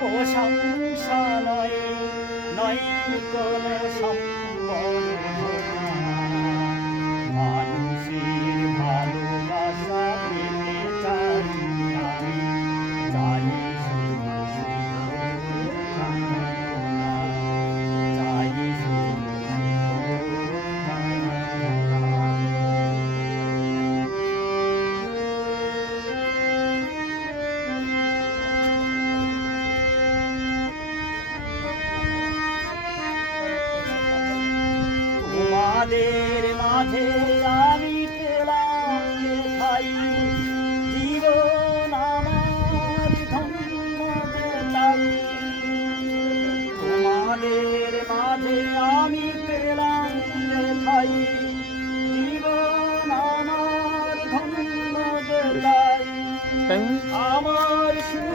প্রশংসা নয় নয় কোনো সম্বর্ধনা, মানুষের ভালোবাসা পেতে চাই আমি, চাই শুধু শুভকামনা, চাই শুধু শুভকামনা। তোমাদের মাঝে আমি পেলাম ঠাই, জীবন আমার ধন্য যে তাই। তোমাদের মাঝে আমি পেলাম ঠাই, জীবন আমার ধন্য যে তাই। আমার সুখ